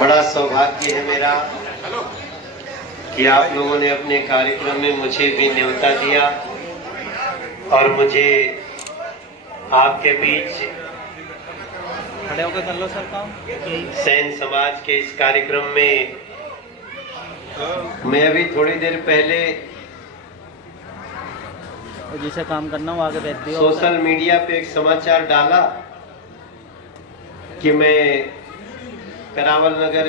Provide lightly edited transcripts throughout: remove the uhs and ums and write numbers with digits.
बड़ा सौभाग्य है मेरा कि आप लोगों ने अपने कार्यक्रम में मुझे भी न्योता दिया और मुझे आपके बीच खड़े होकर कर लो सर काम। सैन समाज के इस कार्यक्रम में मैं अभी थोड़ी देर पहले जिसे काम करना वो आगे बैठ दियो। सोशल मीडिया पे एक समाचार डाला कि मैं करावल नगर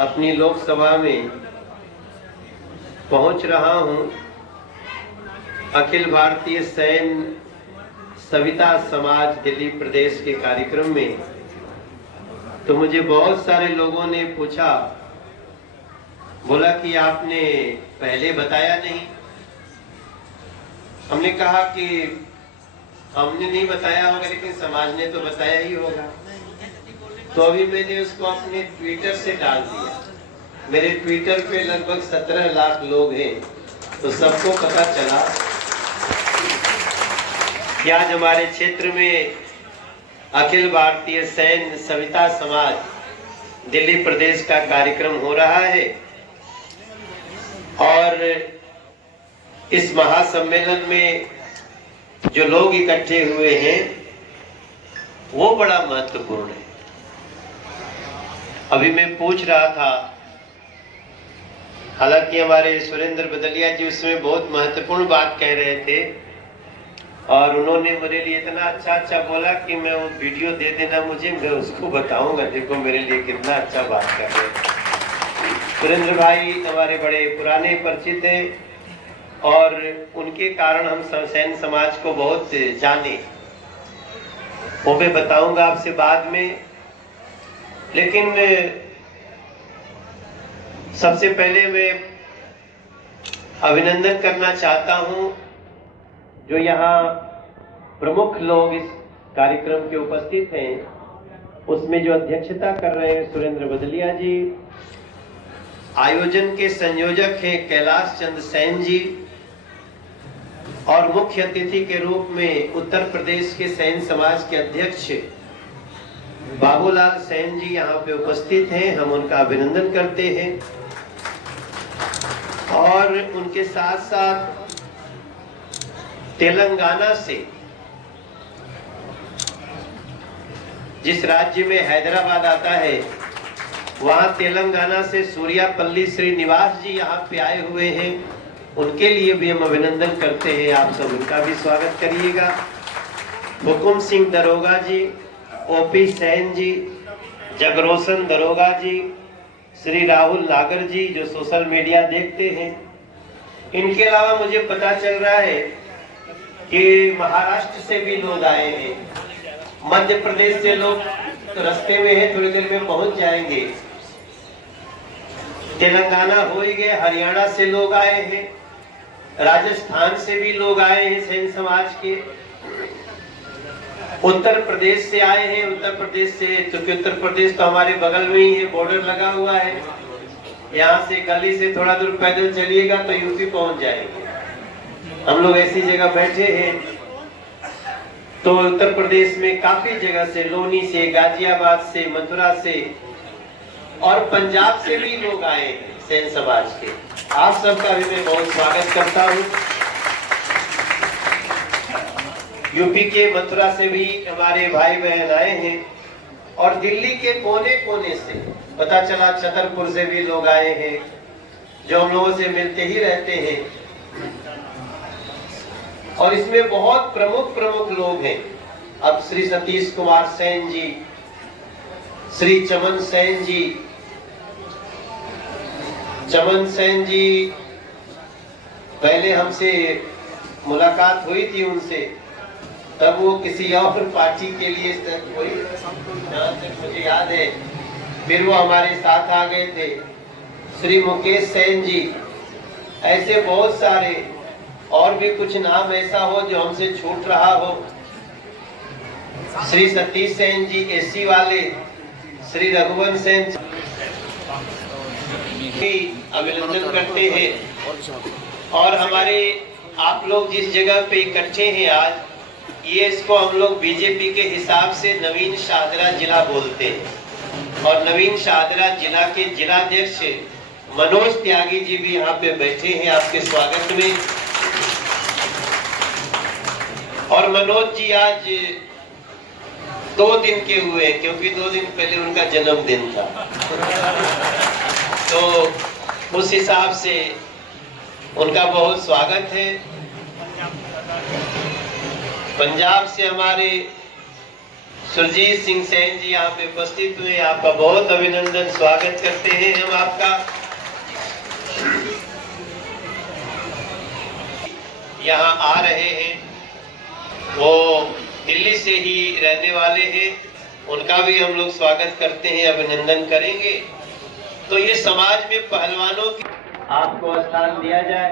अपनी लोकसभा में पहुंच रहा हूं अखिल भारतीय सैन सविता समाज दिल्ली प्रदेश के कार्यक्रम में। तो मुझे बहुत सारे लोगों ने पूछा, बोला कि आपने पहले बताया नहीं। हमने कहा कि हमने नहीं बताया होगा लेकिन समाज ने तो बताया ही होगा। तो अभी मैंने उसको अपने ट्विटर से डाल दिया। मेरे ट्विटर पे लगभग 17 लाख लोग हैं, तो सबको पता चला कि आज हमारे क्षेत्र में अखिल भारतीय सैन सविता समाज दिल्ली प्रदेश का कार्यक्रम हो रहा है। और इस महासम्मेलन में जो लोग इकट्ठे हुए हैं वो बड़ा महत्वपूर्ण है। अभी मैं पूछ रहा था, हालांकि हमारे सुरेंद्र बदलिया जी उसमें बहुत महत्वपूर्ण बात कह रहे थे और उन्होंने मेरे लिए इतना अच्छा बोला कि मैं वो वीडियो दे देना मुझे, मैं उसको बताऊंगा। देखो मेरे लिए कितना अच्छा बात कर रहे हैं। सुरेंद्र भाई हमारे बड़े पुराने परिचित हैं और उनके कारण हम सैन समाज को बहुत जाने, वो मैं बताऊंगा आपसे बाद में। लेकिन सबसे पहले मैं अभिनंदन करना चाहता हूं जो यहाँ प्रमुख लोग इस कार्यक्रम के उपस्थित हैं। उसमें जो अध्यक्षता कर रहे हैं सुरेंद्र बदलिया जी, आयोजन के संयोजक हैं कैलाश चंद्र सैन जी, और मुख्य अतिथि के रूप में उत्तर प्रदेश के सैन समाज के अध्यक्ष बाबूलाल सैन जी यहाँ पे उपस्थित हैं। हम उनका अभिनंदन करते हैं। और उनके साथ साथ तेलंगाना से, जिस राज्य में हैदराबाद आता है, वहां तेलंगाना से सूर्यापल्ली श्रीनिवास जी यहाँ पे आए हुए हैं। उनके लिए भी हम अभिनंदन करते हैं। आप सब उनका भी स्वागत करिएगा। हुकुम सिंह दरोगा जी, ओपी सैन जी, जगरोशन दरोगा जी, श्री राहुल नागर जी जो सोशल मीडिया देखते हैं। इनके अलावा मुझे पता चल रहा है कि महाराष्ट्र से भी लोग आए हैं, मध्य प्रदेश से लोग तो रास्ते में है, थोड़ी देर में पहुंच जाएंगे। तेलंगाना हो ही गए, हरियाणा से लोग आए हैं, राजस्थान से भी लोग आए हैं सैन समाज के, उत्तर प्रदेश से आए हैं। उत्तर प्रदेश से, क्योंकि उत्तर प्रदेश तो हमारे बगल में ही है, बॉर्डर लगा हुआ है। यहाँ से गली से थोड़ा दूर पैदल चलिएगा तो यूपी पहुंच जाएंगे। हम लोग ऐसी जगह बैठे हैं। तो उत्तर प्रदेश में काफी जगह से, लोनी से, गाजियाबाद से, मथुरा से और पंजाब से भी लोग आए हैं सैन समाज के। आप सबका भी मैं बहुत स्वागत करता हूँ। यूपी के मथुरा से भी हमारे भाई बहन आए हैं और दिल्ली के कोने कोने से, पता चला छतरपुर से भी लोग आए हैं जो हम लोगों से मिलते ही रहते हैं। और इसमें बहुत प्रमुख लोग हैं। अब श्री सतीश कुमार सैन जी, श्री चमन सैन जी, पहले हमसे मुलाकात हुई थी उनसे, तब वो किसी और पार्टी के लिए कोई, जहाँ तक मुझे याद है, फिर वो हमारे साथ आ गए थे। श्री मुकेश सैन जी, ऐसे बहुत सारे और भी कुछ नाम ऐसा हो जो हमसे छूट रहा हो। श्री सतीश सैन जी एससी वाले, श्री रघुवंश सैन अभिनंदन करते हैं। और हमारे आप लोग जिस जगह पे इकट्ठे हैं आज, ये इसको हम लोग बीजेपी के हिसाब से नवीन शाहदरा जिला बोलते हैं। और नवीन शाहदरा जिला के जिलाध्यक्ष मनोज त्यागी जी भी यहाँ पे बैठे हैं आपके स्वागत में। और मनोज जी आज 2 दिन के हुए क्योंकि 2 दिन पहले उनका जन्मदिन था, तो उस हिसाब से उनका बहुत स्वागत है। पंजाब से हमारे सुरजीत सिंह सैन जी यहाँ पे उपस्थित हुए, आपका बहुत अभिनंदन, स्वागत करते हैं हम आपका। यहाँ आ रहे हैं, वो दिल्ली से ही रहने वाले हैं, उनका भी हम लोग स्वागत करते हैं, अभिनंदन करेंगे। तो ये समाज में पहलवानों की आपको स्थान दिया जाए।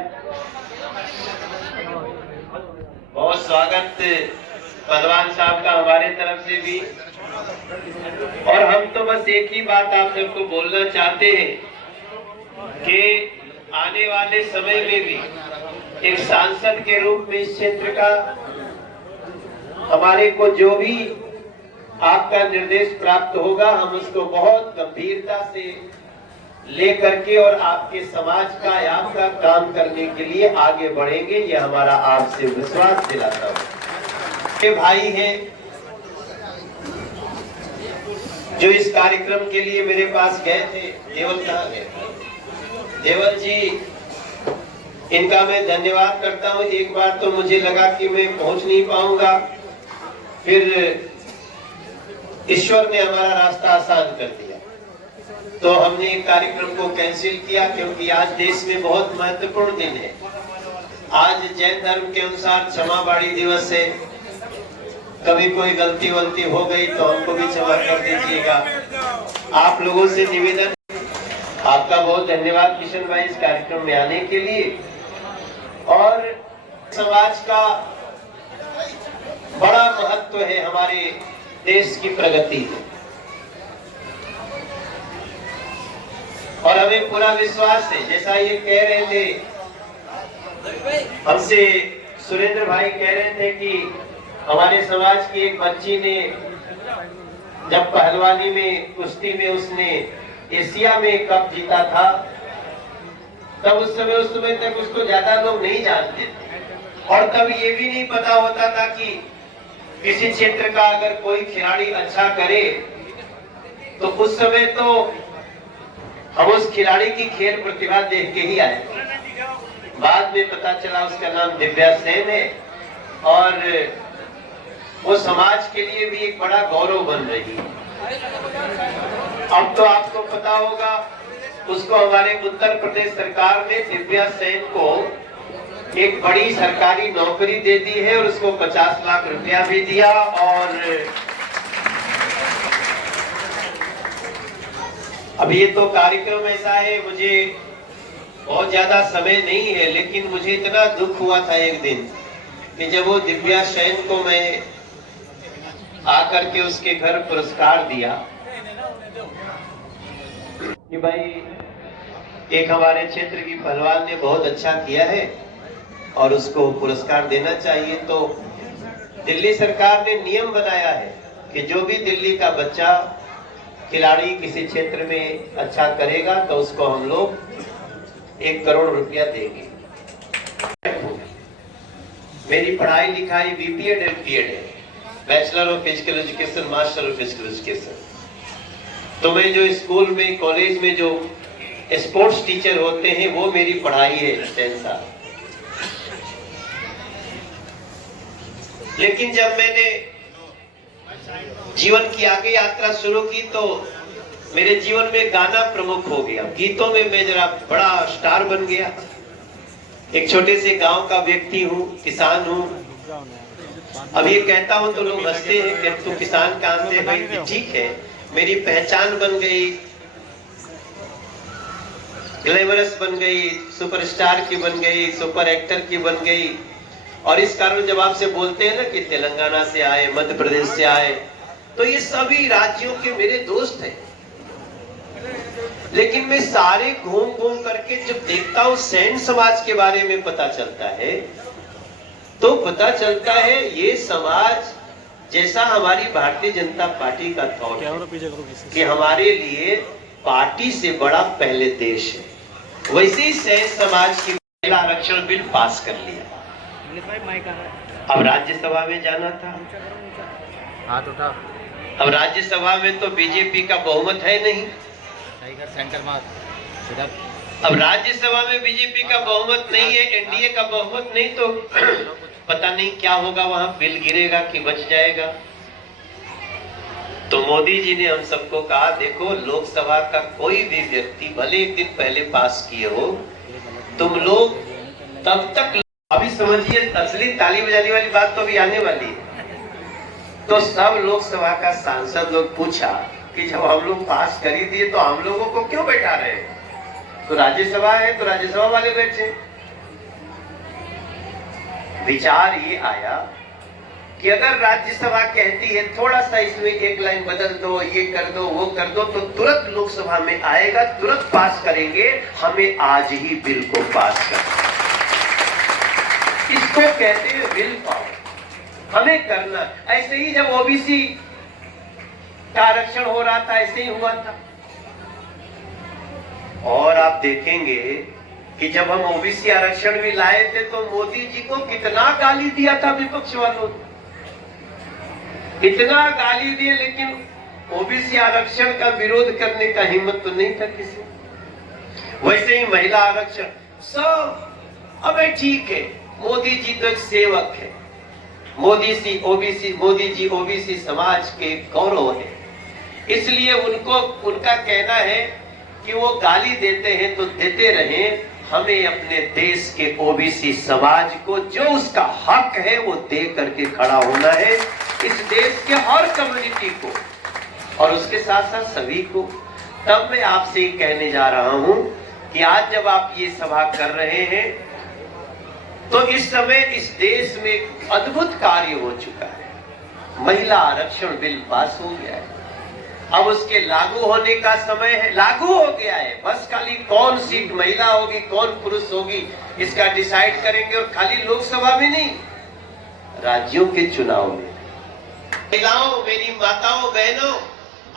बहुत स्वागत पहलवान साहब का हमारे तरफ से भी। और हम तो बस एक ही बात आप सबको बोलना चाहते हैं कि आने वाले समय में भी एक सांसद के रूप में इस क्षेत्र का हमारे को जो भी आपका निर्देश प्राप्त होगा, हम उसको बहुत गंभीरता से लेकर के और आपके समाज का, आपका काम करने के लिए आगे बढ़ेंगे, ये हमारा आपसे विश्वास दिलाता हूँ। ये भाई हैं जो इस कार्यक्रम के लिए मेरे पास गए थे, देवल कहाँ गए? देवल जी, इनका मैं धन्यवाद करता हूँ। एक बार तो मुझे लगा कि मैं पहुंच नहीं पाऊंगा, फिर ईश्वर ने हमारा रास्ता आसान कर दिया, तो हमने एक कार्यक्रम को कैंसिल किया क्योंकि आज देश में बहुत महत्वपूर्ण दिन है। आज जैन धर्म के अनुसार क्षमाबाड़ी दिवस है। कभी कोई गलती वलती हो गई तो हमको भी क्षमा कर दीजिएगा। आप लोगों से निवेदन, आपका बहुत धन्यवाद किशन भाई इस कार्यक्रम में आने के लिए। और समाज का बड़ा महत्व है हमारे देश की प्रगति में, और हमें पूरा विश्वास है, जैसा ये कह रहे थे हमसे, सुरेंद्र भाई कह रहे थे कि हमारे समाज की एक बच्ची ने जब पहलवानी में, कुश्ती में उसने एशिया में कप जीता था, तब उस समय तक उसको ज्यादा लोग नहीं जानते थे। और तब ये भी नहीं पता होता था कि किसी क्षेत्र का अगर कोई खिलाड़ी अच्छा करे तो उस समय तो हम उस खिलाड़ी की खेल प्रतिभा देख के ही आए। बाद में पता चला उसका नाम दिव्या सेन है, और वो समाज के लिए भी एक बड़ा गौरव बन रही है। अब तो आपको पता होगा, उसको हमारे उत्तर प्रदेश सरकार ने दिव्या सेन को एक बड़ी सरकारी नौकरी दे दी है और उसको 50 लाख रुपया भी दिया। और अब ये तो कार्यक्रम ऐसा है, मुझे बहुत ज्यादा समय नहीं है, लेकिन मुझे इतना दुख हुआ था एक दिन कि जब वो दिव्या सेन को मैं आकर के उसके घर पुरस्कार दिया कि भाई एक हमारे क्षेत्र की पहलवान ने बहुत अच्छा किया है और उसको पुरस्कार देना चाहिए। तो दिल्ली सरकार ने नियम बनाया है कि जो भी दिल्ली का बच्चा खिलाड़ी किसी क्षेत्र में अच्छा करेगा तो उसको हम लोग 1 करोड़ रुपया देंगे। मेरी पढ़ाई लिखाई बीपीएड एमपीएड है, bachelor of physical education, master of physical education. तो मैं जो स्कूल में, कॉलेज में जो स्पोर्ट्स टीचर होते हैं वो मेरी पढ़ाई है 10 साल। लेकिन जब मैंने जीवन की आगे यात्रा शुरू की तो मेरे जीवन में गाना प्रमुख हो गया। गीतों में मैं जरा बड़ा स्टार बन गया। एक छोटे से गांव का व्यक्ति हूँ, किसान हूँ। अब ये कहता हूँ तो लोग हंसते हैं कि तू किसान कहाँ से भाई? ठीक है, मेरी पहचान बन गई, ग्लैमरस बन गई, सुपरस्टार की बन गई, सुपर एक्टर की बन गई। और इस कारण जब आपसे बोलते हैं ना कि तेलंगाना से आए, मध्य प्रदेश से आए, तो ये सभी राज्यों के मेरे दोस्त हैं। लेकिन मैं सारे घूम घूम करके जब देखता हूँ सेन समाज के बारे में पता चलता है, तो पता चलता है ये समाज जैसा हमारी भारतीय जनता पार्टी का थॉट है कि हमारे लिए पार्टी से बड़ा पहले देश है, वैसे ही सैन समाज की महिला आरक्षण बिल पास कर लिया। अब राज्यसभा में जाना था, हाथ उठा। अब राज्यसभा में तो बीजेपी का बहुमत है नहीं, सेंटर मार। अब राज्यसभा में बीजेपी का बहुमत नहीं है, एनडीए का बहुमत नहीं, तो पता नहीं क्या होगा, वहां बिल गिरेगा कि बच जाएगा। तो मोदी जी ने हम सबको कहा, देखो लोकसभा का कोई भी व्यक्ति भले एक दिन पहले पास किए हो, तुम लोग तब तक, अभी समझिए असली ताली बजाने वाली बात तो अभी आने वाली है। तो सब लोकसभा का सांसद लोग पूछा कि जब हम लोग पास कर ही दिए तो हम लोगों को क्यों बैठा रहे, तो राज्यसभा है तो राज्यसभा वाले बैठे। विचार ये आया कि अगर राज्यसभा कहती है थोड़ा सा इसमें एक लाइन बदल दो, ये कर दो, वो कर दो, तो तुरंत लोकसभा में आएगा, तुरंत पास करेंगे, हमें आज ही बिल को पास करना। इसको कहते हैं बिल पावर, हमें करना। ऐसे ही जब ओबीसी का आरक्षण हो रहा था, ऐसे ही हुआ था। और आप देखेंगे कि जब हम ओबीसी आरक्षण भी लाए थे तो मोदी जी को कितना गाली दिया था विपक्ष वालों ने, इतना गाली दिए, लेकिन ओबीसी आरक्षण का विरोध करने का हिम्मत तो नहीं था किसी। वैसे ही महिला आरक्षण सब, अबे ठीक है, मोदी जी तो एक सेवक है, मोदी जी ओबीसी समाज के गौरव है, इसलिए उनका कहना है कि वो गाली देते हैं तो देते रहें, हमें अपने देश के ओबीसी समाज को जो उसका हक है वो दे करके खड़ा होना है, इस देश के हर कम्युनिटी को और उसके साथ साथ सभी को। तब मैं आपसे ये कहने जा रहा हूं कि आज जब आप ये सभा कर रहे हैं तो इस समय इस देश में एक अद्भुत कार्य हो चुका है। महिला आरक्षण बिल पास हो गया है, अब उसके लागू होने का समय है, लागू हो गया है। बस खाली कौन सीट महिला होगी कौन पुरुष होगी इसका डिसाइड करेंगे, और खाली लोकसभा में नहीं, राज्यों के चुनाव में। महिलाओं, मेरी माताओं बहनों,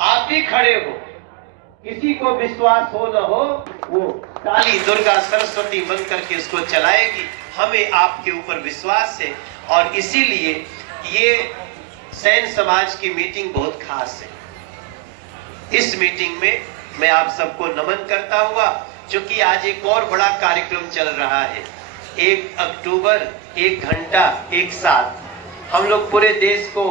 आप भी खड़े हो, किसी को विश्वास हो न हो, वो काली दुर्गा सरस्वती बन करके इसको चलाएगी, हमें आपके ऊपर विश्वास है। और इसीलिए ये सैन समाज की मीटिंग बहुत खास है। इस मीटिंग में मैं आप सबको नमन करता हुआ, क्योंकि आज एक और बड़ा कार्यक्रम चल रहा है, 1 अक्टूबर 1 घंटा एक साथ हम लोग पूरे देश को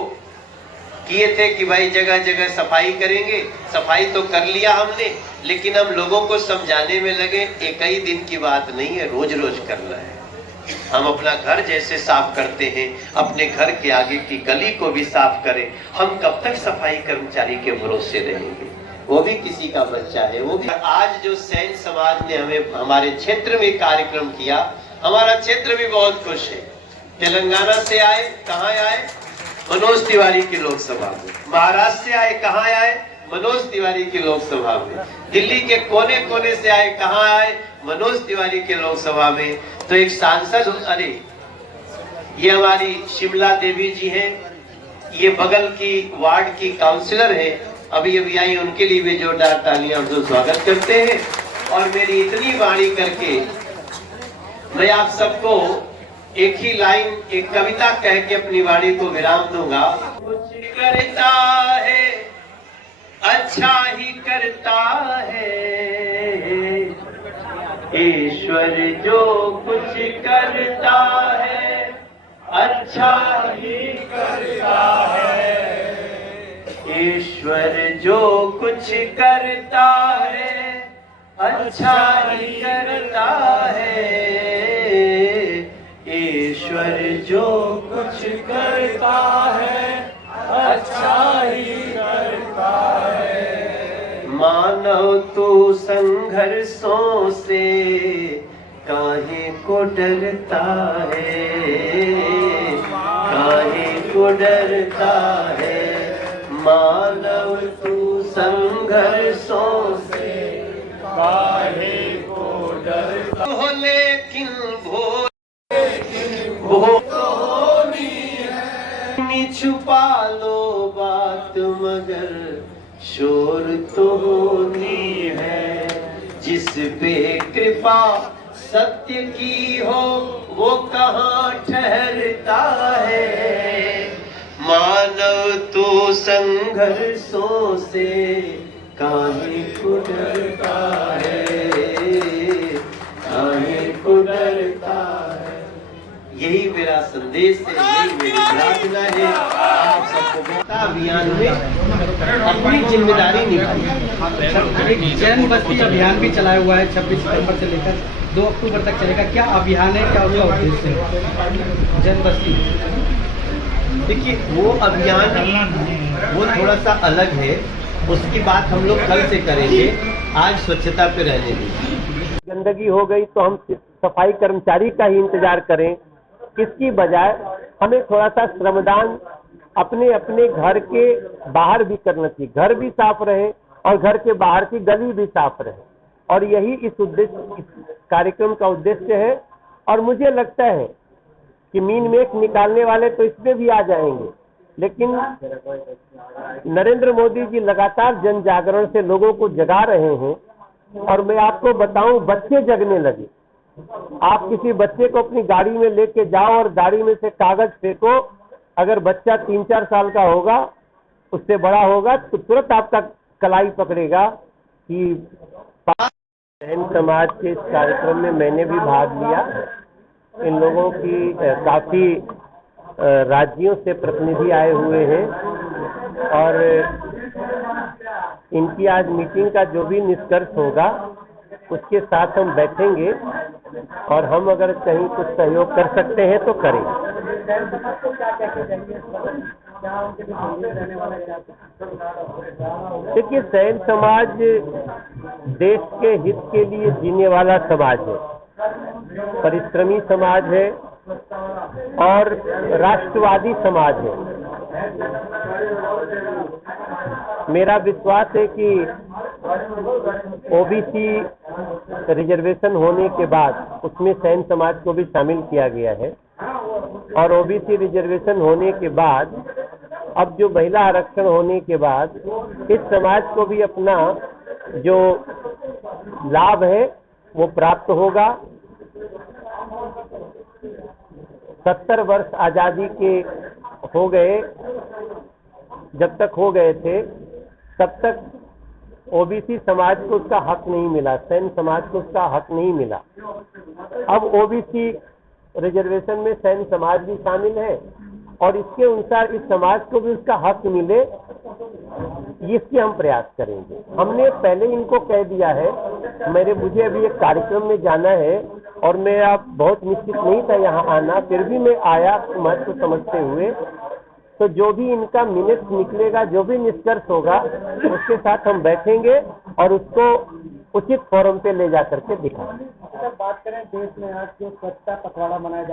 किए थे कि भाई जगह जगह सफाई करेंगे। सफाई तो कर लिया हमने, लेकिन हम लोगों को समझाने में लगे एक ही दिन की बात नहीं है, रोज रोज करना है। हम अपना घर जैसे साफ करते हैं, अपने घर के आगे की गली को भी साफ करें। हम कब तक सफाई कर्मचारी के भरोसे रहेंगे, वो भी किसी का बच्चा है, वो भी। आज जो सैन समाज ने हमें हमारे क्षेत्र में कार्यक्रम किया, हमारा क्षेत्र भी बहुत खुश है। तेलंगाना से आए, कहाँ आए? मनोज तिवारी की लोकसभा में। महाराष्ट्र से आए, कहाँ आए? मनोज तिवारी की लोकसभा में। दिल्ली के कोने कोने से आए, कहाँ आए? मनोज तिवारी के लोकसभा में। तो एक सांसद, अरे ये हमारी शिमला देवी जी हैं, ये बगल की वार्ड की काउंसिलर है, अभी अभी आई, उनके लिए भी जोरदार तालियां हम लोग स्वागत करते हैं। और मेरी इतनी वाणी करके मैं आप सबको एक ही लाइन, एक कविता कह के अपनी वाणी को विराम दूंगा। कुछ करता है अच्छा ही करता है, ईश्वर जो कुछ करता है अच्छा ही करता है, ईश्वर जो कुछ करता है अच्छा ही करता है, ईश्वर जो कुछ करता है अच्छा ही करता है। मानव तू संघर्षों से काहे को डरता है, काहे को डरता है, मानव तू संघर्षों से काहे को डरता हो, लेकिन भो तो होनी है, छुपा लो बात मगर शोर तो होनी है। जिस पे कृपा सत्य की हो वो कहाँ ठहरता है। मानव तो संघर्षों से काहे को डरता है, काहे को डरता है। यही मेरा संदेश है, यही मेरी प्रार्थना है। आप सबको अभियान में अपनी जिम्मेदारी निभाई। एक जैन बस्ती अभियान भी चलाया हुआ है 26 सितंबर से लेकर 2 अक्टूबर तक चलेगा। क्या अभियान है, क्या उसका उद्देश्य है? जैन बस्ती, देखिए वो अभियान वो थोड़ा सा अलग है, उसकी बात हम लोग कल से करेंगे। आज स्वच्छता पे रहने दीजिए। गंदगी हो गई तो हम सफाई कर्मचारी का ही इंतजार करें, इसकी बजाय हमें थोड़ा सा श्रमदान अपने अपने घर के बाहर भी करना चाहिए। घर भी साफ रहे और घर के बाहर की गली भी साफ रहे, और यही इस कार्यक्रम का उद्देश्य है। और मुझे लगता है कि मीन मेख निकालने वाले तो इसमें भी आ जाएंगे, लेकिन नरेंद्र मोदी जी लगातार जन जागरण से लोगों को जगा रहे हैं। और मैं आपको बताऊं, बच्चे जगने लगे। आप किसी बच्चे को अपनी गाड़ी में लेके जाओ और गाड़ी में से कागज फेंको, अगर बच्चा 3-4 साल का होगा, उससे बड़ा होगा, तो तुरंत आपका कलाई पकड़ेगा कि जैन समाज के इस कार्यक्रम में मैंने भी भाग लिया। इन लोगों की काफी राज्यों से प्रतिनिधि आए हुए हैं, और इनकी आज मीटिंग का जो भी निष्कर्ष होगा उसके साथ हम बैठेंगे, और हम अगर कहीं कुछ सहयोग कर सकते हैं तो करें। देखिए, सैन समाज देश के हित के लिए जीने वाला समाज है, परिश्रमी समाज है और राष्ट्रवादी समाज है। मेरा विश्वास है कि ओबीसी रिजर्वेशन होने के बाद उसमें सैन समाज को भी शामिल किया गया है, और ओबीसी रिजर्वेशन होने के बाद अब जो महिला आरक्षण होने के बाद इस समाज को भी अपना जो लाभ है वो प्राप्त होगा। 70 वर्ष आजादी के हो गए, जब तक हो गए थे तब तक ओबीसी समाज को उसका हक नहीं मिला, सैन समाज को उसका हक नहीं मिला। अब ओबीसी रिजर्वेशन में सैन समाज भी शामिल है, और इसके अनुसार इस समाज को भी उसका हक मिले, इसके हम प्रयास करेंगे। हमने पहले इनको कह दिया है, मुझे अभी एक कार्यक्रम में जाना है और मेरा बहुत निश्चित नहीं था यहाँ आना, फिर भी मैं आया महत्व समझते हुए। तो जो भी इनका मिनट निकलेगा, जो भी निष्कर्ष होगा, उसके साथ हम बैठेंगे और उसको उचित फोरम पे ले जा करके दिखाएंगे। बात करें, देश में आज जो स्वच्छता पखवाड़ा मनाया